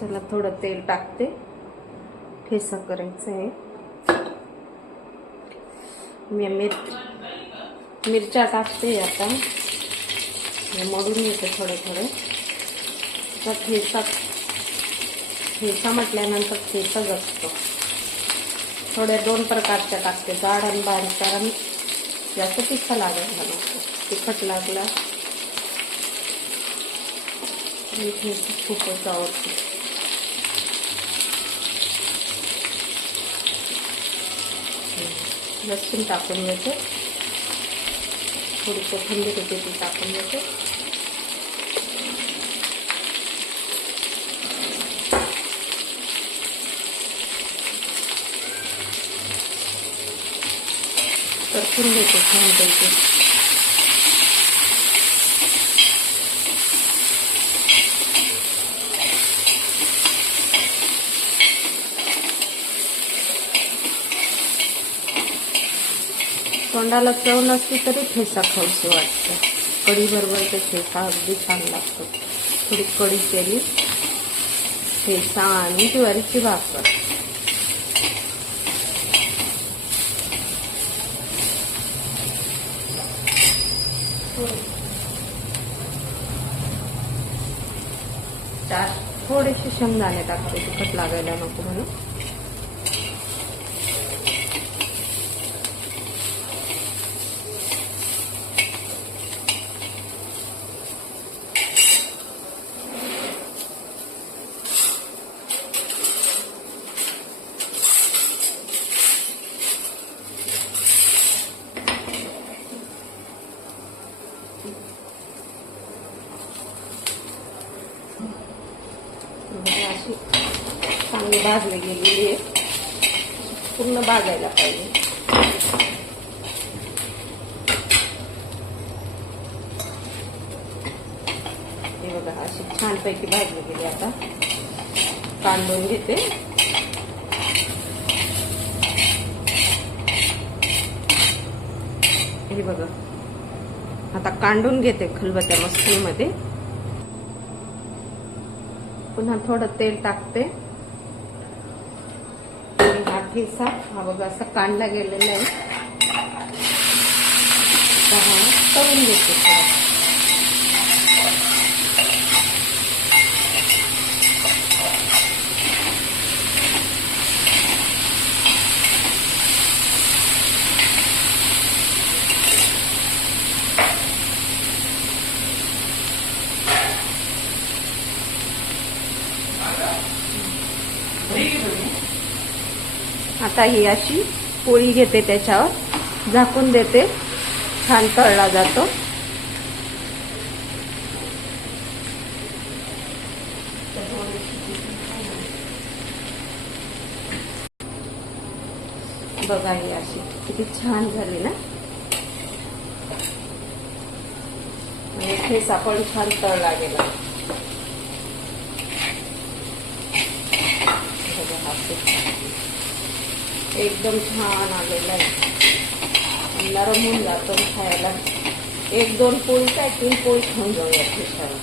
चला थोडं तेल टाकते. ठेसा करायचं आहे. मी मिर मिरच्या टाकते आता. मडून येते थोडे थोडे. तर ठेसा ठेसा म्हटल्यानंतर ठेसाच असतो. थोड्या दोन प्रकारच्या टाकते. जाड आणि बारीक कारण जास्त तिखा लागायला नको तिखट लागला. मी ठेसा खूपच आवडते. लसूण टाकून घेते. थोडी कोथिंबीर होते ती टाकून घेते. परतून घेते छानपैकी तोंडाला चव नसली तरी ठेसा खाऊशी वाटतं. कढी बरोबर ते ठेसा अगदी छान लागतो. थोडी कढी केली ठेसा आणि ज्वारीची भाकर. चार थोडेसे शेंगदाणे टाकते तिखट लागायला नको म्हणून. अशी चांगली भाजली गेलेली आहे. पूर्ण भाजायला पाहिजे. हे बघा अशी छानपैकी भाजली गेली आता. कांदून घेते. हे बघा. आता कांडून घेते खलबत्या मस्तीमध्ये. पुन्हा थोडं तेल टाकते. आणि हा ठेसा. हा बघा असा कांडला गेलेला आहे. तळून घेते आता ही अशी पोळी घेते त्याच्यावर. झाकून देते. छान तळला जातो. बघा ही अशी किती छान झाली ना. आणि ठेसा पण छान तळला गेला बघा हा ठेचा. एकदम छान आलेला आहे. नरम होऊन जातो खायला. एक दोन पोळी काय तीन पोळी खाऊन जाऊया ठेशाला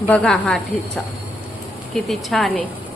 बघा हा ठेचा. किती छान आहे.